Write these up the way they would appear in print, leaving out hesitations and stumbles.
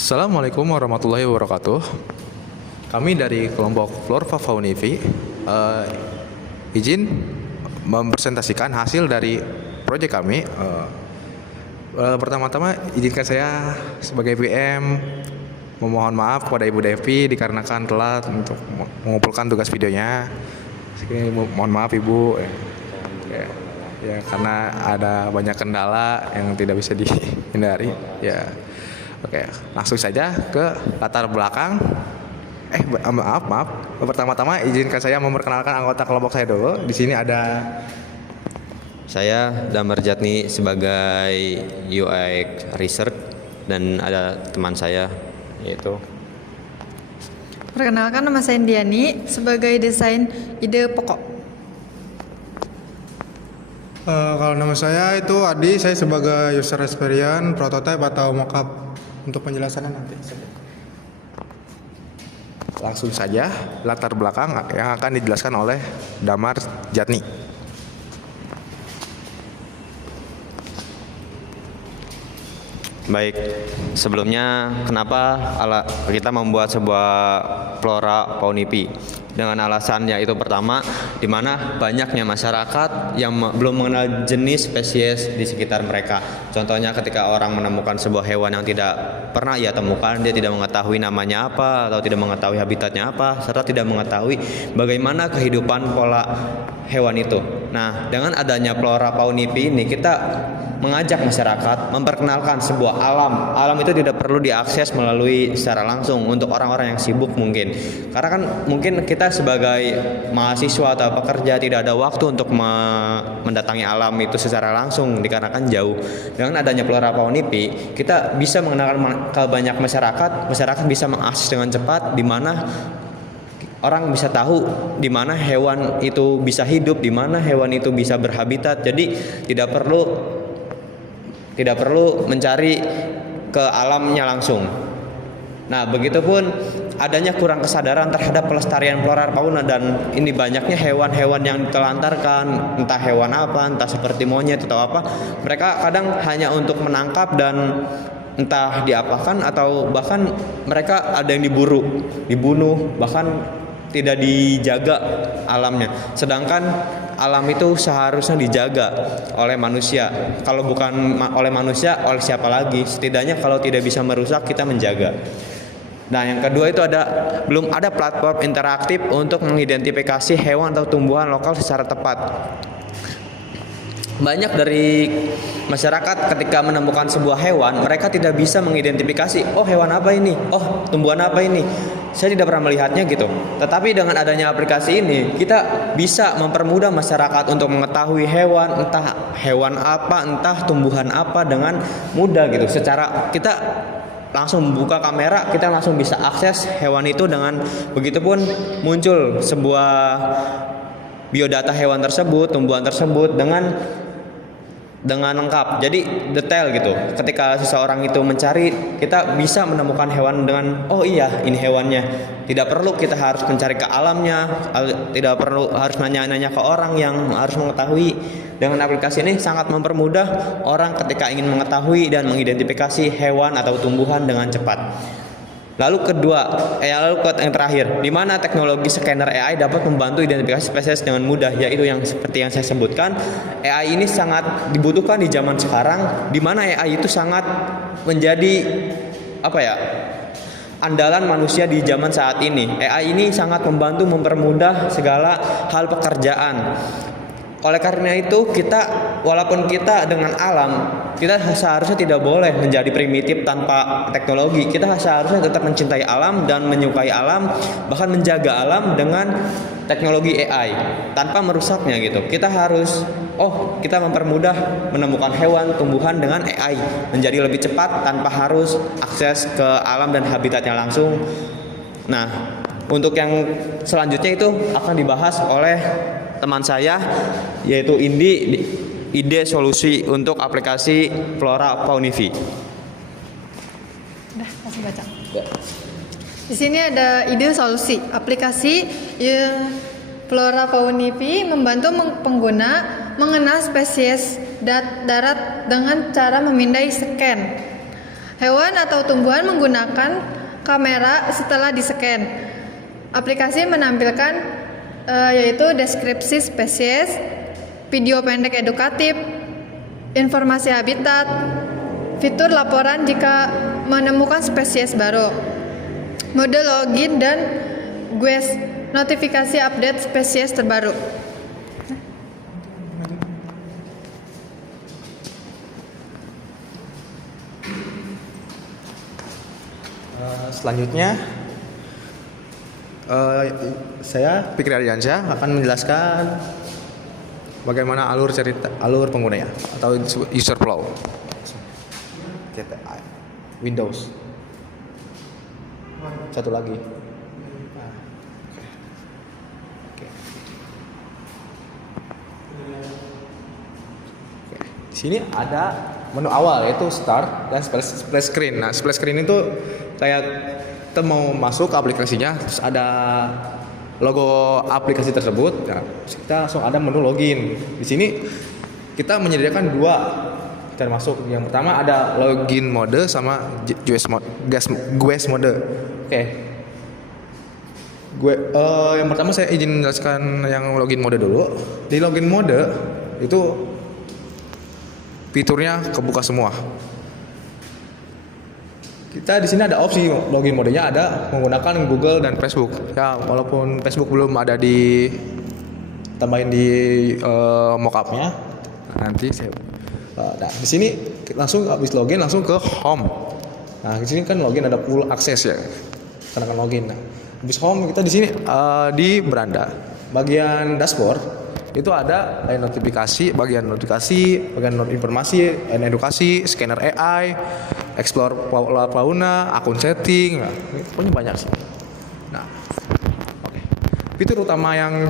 Assalamualaikum warahmatullahi wabarakatuh. Kami dari kelompok Flora Faunivi izin mempresentasikan hasil dari proyek kami. Pertama-tama izinkan saya sebagai PM memohon maaf kepada Ibu Devi dikarenakan telat untuk mengumpulkan tugas videonya. Mohon maaf Ibu. Ya, karena ada banyak kendala yang tidak bisa dihindari. Ya. Oke, langsung saja ke latar belakang. Maaf. Pertama-tama izinkan saya memperkenalkan anggota kelompok saya dulu. Di sini ada saya Damar Jatni sebagai UX Research dan ada teman saya yaitu Perkenalkan, nama saya Indiani sebagai desain ide pokok. Kalau nama saya itu Adi, saya sebagai user experience, prototype atau mockup. Untuk penjelasannya nanti. langsung saja latar belakang yang akan dijelaskan oleh Damar Jatni. baik. Sebelumnya kenapa kita membuat sebuah Flora Faunivi? Dengan alasan yaitu pertama, di mana banyaknya masyarakat yang belum mengenal jenis spesies di sekitar mereka. Contohnya ketika orang menemukan sebuah hewan yang tidak pernah ia temukan, dia tidak mengetahui namanya apa atau tidak mengetahui habitatnya apa, serta tidak mengetahui bagaimana kehidupan pola hewan itu. Nah, dengan adanya Flora Faunivi ini kita mengajak masyarakat memperkenalkan sebuah alam. Alam itu tidak perlu diakses melalui secara langsung untuk orang-orang yang sibuk mungkin. Karena kan mungkin kita sebagai mahasiswa atau pekerja tidak ada waktu untuk mendatangi alam itu secara langsung dikarenakan jauh. Dengan adanya Flora Faunivi, kita bisa mengenalkan ke banyak masyarakat bisa mengakses dengan cepat di mana orang bisa tahu di mana hewan itu bisa hidup, di mana hewan itu bisa berhabitat. Jadi tidak perlu mencari ke alamnya langsung. Nah, begitupun adanya kurang kesadaran terhadap pelestarian flora fauna dan ini banyaknya hewan-hewan yang ditelantarkan, entah hewan apa, entah seperti monyet atau apa. Mereka kadang hanya untuk menangkap dan entah diapakan atau bahkan mereka ada yang dibunuh, bahkan tidak dijaga alamnya. Sedangkan alam itu seharusnya dijaga oleh manusia. Kalau bukan oleh manusia, oleh siapa lagi? Setidaknya kalau tidak bisa merusak, kita menjaga. Nah, yang kedua itu belum ada platform interaktif untuk mengidentifikasi hewan atau tumbuhan lokal secara tepat. Banyak dari masyarakat ketika menemukan sebuah hewan, mereka tidak bisa mengidentifikasi, oh hewan apa ini, oh tumbuhan apa ini. Saya tidak pernah melihatnya gitu. Tetapi dengan adanya aplikasi ini, kita bisa mempermudah masyarakat untuk mengetahui hewan, entah hewan apa, entah tumbuhan apa dengan mudah gitu. Secara kita langsung buka kamera, kita langsung bisa akses hewan itu dengan begitupun muncul sebuah biodata hewan tersebut, tumbuhan tersebut dengan lengkap. Jadi detail gitu. Ketika seseorang itu mencari, kita bisa menemukan hewan dengan oh iya, ini hewannya. Tidak perlu kita harus mencari ke alamnya, tidak perlu harus nanya-nanya ke orang yang harus mengetahui. Dengan aplikasi ini sangat mempermudah orang ketika ingin mengetahui dan mengidentifikasi hewan atau tumbuhan dengan cepat. Lalu yang terakhir, di mana teknologi scanner AI dapat membantu identifikasi spesies dengan mudah, yaitu yang seperti yang saya sebutkan, AI ini sangat dibutuhkan di zaman sekarang, di mana AI itu sangat menjadi andalan manusia di zaman saat ini. AI ini sangat membantu mempermudah segala hal pekerjaan. Oleh karena itu walaupun kita dengan alam, kita seharusnya tidak boleh menjadi primitif tanpa teknologi. Kita seharusnya tetap mencintai alam dan menyukai alam, bahkan menjaga alam dengan teknologi AI tanpa merusaknya gitu. Kita mempermudah menemukan hewan, tumbuhan dengan AI menjadi lebih cepat tanpa harus akses ke alam dan habitatnya langsung. Nah, untuk yang selanjutnya itu akan dibahas oleh teman saya yaitu ide solusi untuk aplikasi Flora Faunivi. Udah, langsung baca. Ya. Di sini ada ide solusi aplikasi Flora Faunivi membantu pengguna mengenal spesies darat dengan cara memindai scan. hewan atau tumbuhan menggunakan kamera setelah di-scan. Aplikasi menampilkan yaitu deskripsi spesies, video pendek edukatif, informasi habitat, fitur laporan jika menemukan spesies baru, mode login dan GUES, notifikasi update spesies terbaru. Selanjutnya saya Fikri Ardiansyah akan menjelaskan bagaimana alur penggunanya atau user flow Windows. Satu lagi. Oke. Di sini ada menu awal yaitu Start dan Splash Screen. Nah, Splash Screen itu kayak kita mau masuk ke aplikasinya, terus ada logo aplikasi tersebut. Nah, kita langsung ada menu login. Di sini kita menyediakan dua cara masuk. Yang pertama ada login mode sama GUES mode. Oke. Yang pertama saya izin menjelaskan yang login mode dulu. Di login mode itu fiturnya kebuka semua. Kita di sini ada opsi login modenya ada menggunakan Google dan Facebook. Ya, walaupun Facebook belum ada di tambahin di mockupnya. Nanti saya nah, di sini langsung habis login langsung ke home. Nah, di sini kan login ada full akses ya. Karena kan login. Nah, habis home kita di sini di beranda bagian dashboard itu ada notifikasi, bagian informasi, edukasi, scanner AI, explore fauna, akun setting, nah, ini pokoknya banyak sih. Nah, oke. Fitur utama yang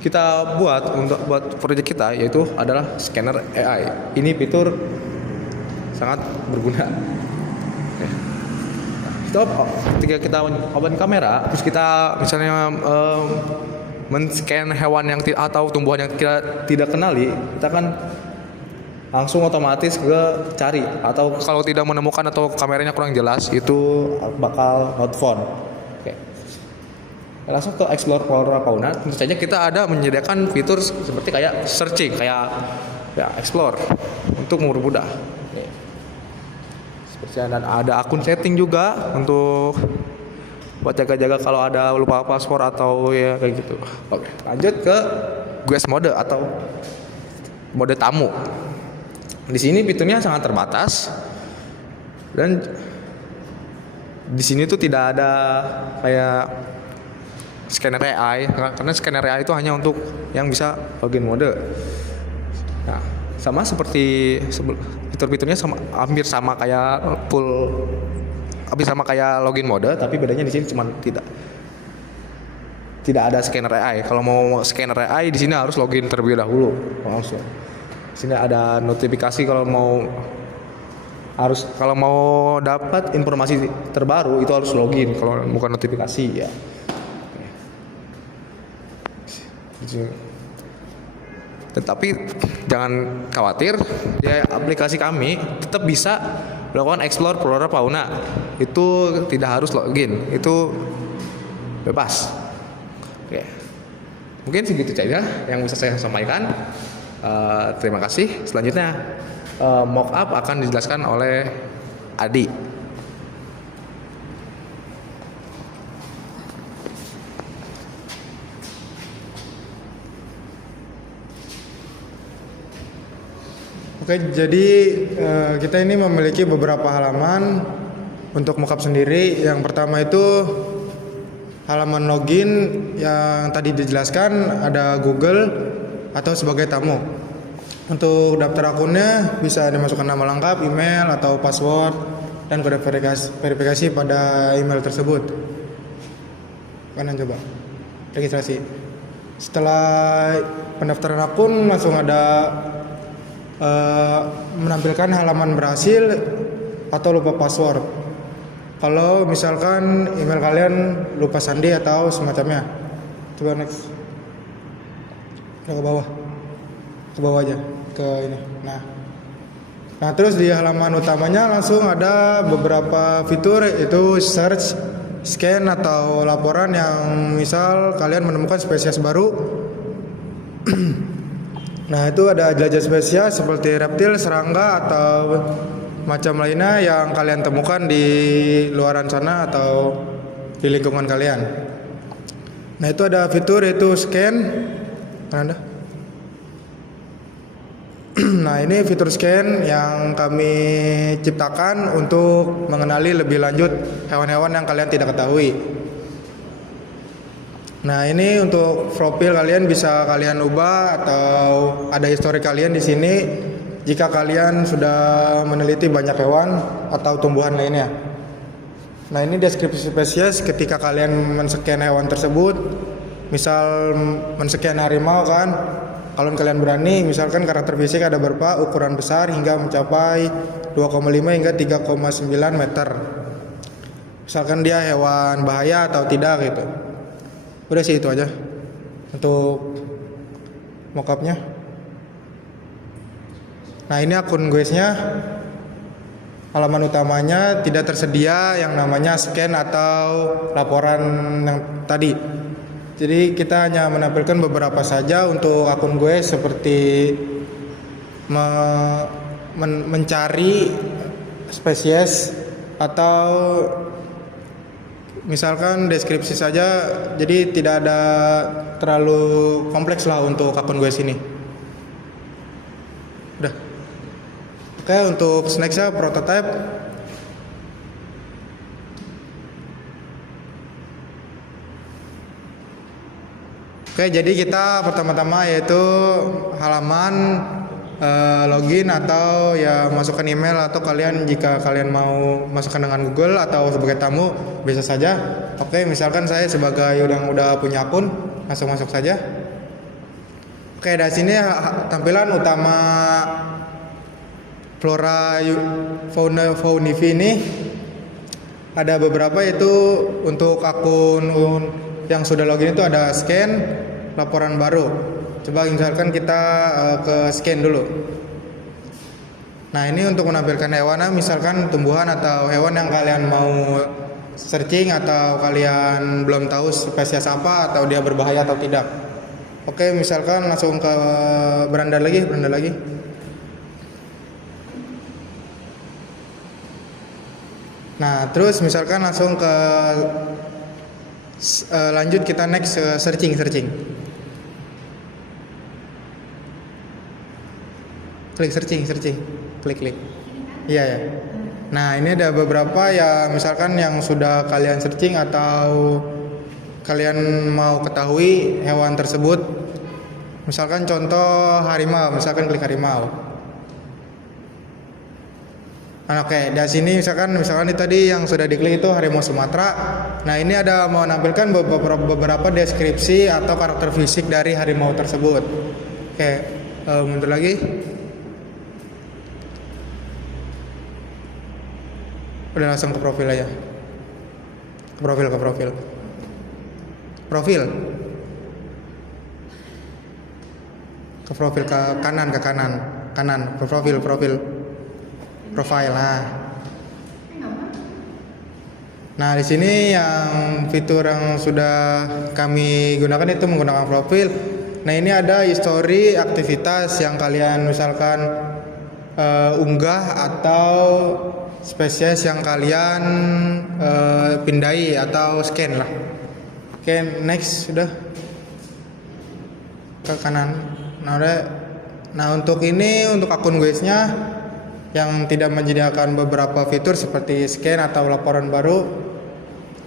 kita buat proyek kita yaitu adalah scanner AI. Ini fitur sangat berguna. Ketika kita open kamera, terus kita misalnya men-scan hewan yang atau tumbuhan yang kita tidak kenali, kita kan langsung otomatis ke cari, atau kalau tidak menemukan atau kameranya kurang jelas itu bakal not found. Oke. Langsung ke explore flora fauna. Tentu saja kita ada menyediakan fitur seperti kayak searching, kayak ya explore untuk mempermudah. Dan ada akun setting juga untuk buat jaga-jaga kalau ada lupa paspor atau ya kayak gitu. Oke, lanjut ke GUES mode atau mode tamu. Di sini fiturnya sangat terbatas dan di sini tuh tidak ada kayak scanner AI, karena scanner AI itu hanya untuk yang bisa login mode. Nah, sama seperti fitur-fiturnya hampir sama kayak login mode, tapi bedanya di sini cuma tidak ada scanner AI. Kalau mau scanner AI di sini harus login terlebih dahulu langsung. Di sini ada notifikasi kalau mau dapat informasi terbaru itu harus login, kalau bukan notifikasi ya. Tetapi jangan khawatir, ya aplikasi kami tetap bisa melakukan explore flora fauna. Itu tidak harus login, itu bebas. Oke. Mungkin segitu saja yang bisa saya sampaikan. Terima kasih. Selanjutnya mockup akan dijelaskan oleh Adi. Oke, jadi kita ini memiliki beberapa halaman untuk mockup sendiri. Yang pertama itu halaman login yang tadi dijelaskan, ada Google atau sebagai tamu. Untuk daftar akunnya bisa dimasukkan nama lengkap, email atau password, dan kode verifikasi pada email tersebut. Kanan coba registrasi. Setelah pendaftaran akun langsung ada menampilkan halaman berhasil atau lupa password. Kalau misalkan email kalian lupa sandi atau semacamnya, coba next, ke bawah aja ke ini. Nah, Nah, terus di halaman utamanya langsung ada beberapa fitur, yaitu search, scan atau laporan yang misal kalian menemukan spesies baru. Nah, itu ada jelajah spesies seperti reptil, serangga atau macam lainnya yang kalian temukan di luaran sana atau di lingkungan kalian. Nah, itu ada fitur yaitu scan. Mana ada? Nah, ini fitur scan yang kami ciptakan untuk mengenali lebih lanjut hewan-hewan yang kalian tidak ketahui. Nah, ini untuk profil kalian bisa kalian ubah atau ada histori kalian di sini jika kalian sudah meneliti banyak hewan atau tumbuhan lainnya. Nah, ini deskripsi spesies ketika kalian men-scan hewan tersebut. Misal men-scan harimau kan, kalau kalian berani, misalkan karakter fisik ada berupa ukuran besar hingga mencapai 2,5 hingga 3,9 meter. Misalkan dia hewan bahaya atau tidak gitu. Udah sih itu aja untuk mockupnya. Nah, ini akun Goesnya. Halaman utamanya tidak tersedia yang namanya scan atau laporan yang tadi. Jadi kita hanya menampilkan beberapa saja untuk akun gue seperti mencari spesies atau misalkan deskripsi saja. Jadi tidak ada terlalu kompleks lah untuk akun gue sini. Udah. Oke, untuk nextnya prototype. Oke, jadi kita pertama-tama yaitu halaman login atau ya masukkan email, atau kalian jika kalian mau masukkan dengan Google atau sebagai tamu bisa saja. Oke, misalkan saya sebagai udah punya akun, langsung masuk saja. Oke, dari sini tampilan utama Flora Fauna Faunivi ini ada beberapa, yaitu untuk akun yang sudah login itu ada scan, laporan baru. Coba misalkan kita ke scan dulu. Nah, ini untuk menampilkan hewan, misalkan tumbuhan atau hewan yang kalian mau searching atau kalian belum tahu spesies apa atau dia berbahaya atau tidak. Oke, misalkan langsung ke beranda lagi. Nah, terus misalkan langsung ke lanjut kita next searching. Klik searching. Klik. Iya ya. Nah, ini ada beberapa ya, misalkan yang sudah kalian searching atau kalian mau ketahui hewan tersebut. Misalkan contoh harimau, misalkan klik harimau. Nah, oke, dari sini misalkan tadi yang sudah diklik itu harimau Sumatera. Nah, ini ada mau menampilkan beberapa deskripsi atau karakter fisik dari harimau tersebut. Oke, mundur lagi. Udah langsung ke profil aja. Ke profil. Ke profil ke kanan. Ke profil. Profile. Nah, di sini yang fitur yang sudah kami gunakan itu menggunakan profil. Nah, ini ada histori aktivitas yang kalian misalkan unggah atau spesies yang kalian pindai atau scan lah. Oke, next sudah ke kanan. Nah, untuk akun Goesnya yang tidak menyediakan beberapa fitur seperti scan atau laporan baru.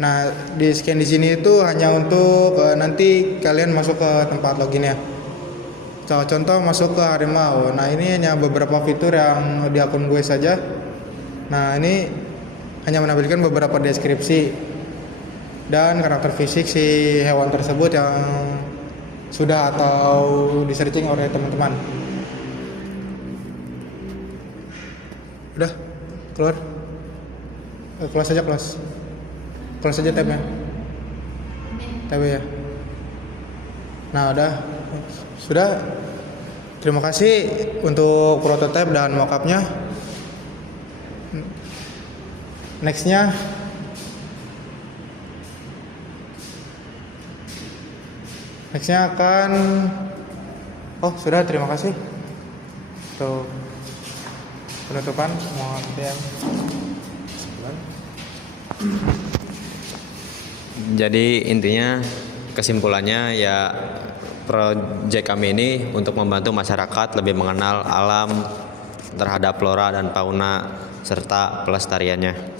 Nah, di scan di sini itu hanya untuk nanti kalian masuk ke tempat loginnya. Contoh masuk ke harimau. Nah, ini hanya beberapa fitur yang di akun gue saja. Nah, ini hanya menampilkan beberapa deskripsi dan karakter fisik si hewan tersebut yang sudah atau di searching oleh teman-teman. Udah, keluar. Close saja tabnya. Tab ya. Nah, sudah. Terima kasih untuk prototipe dan mockupnya. Nextnya akan sudah, terima kasih untuk penutupan. Mohon yang Jadi intinya kesimpulannya ya proyek kami ini untuk membantu masyarakat lebih mengenal alam terhadap flora dan fauna serta pelestariannya.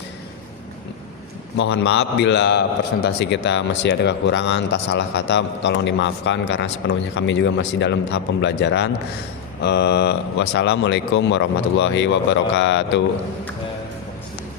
Mohon maaf bila presentasi kita masih ada kekurangan, tak salah kata tolong dimaafkan karena sepenuhnya kami juga masih dalam tahap pembelajaran. Wassalamualaikum warahmatullahi wabarakatuh.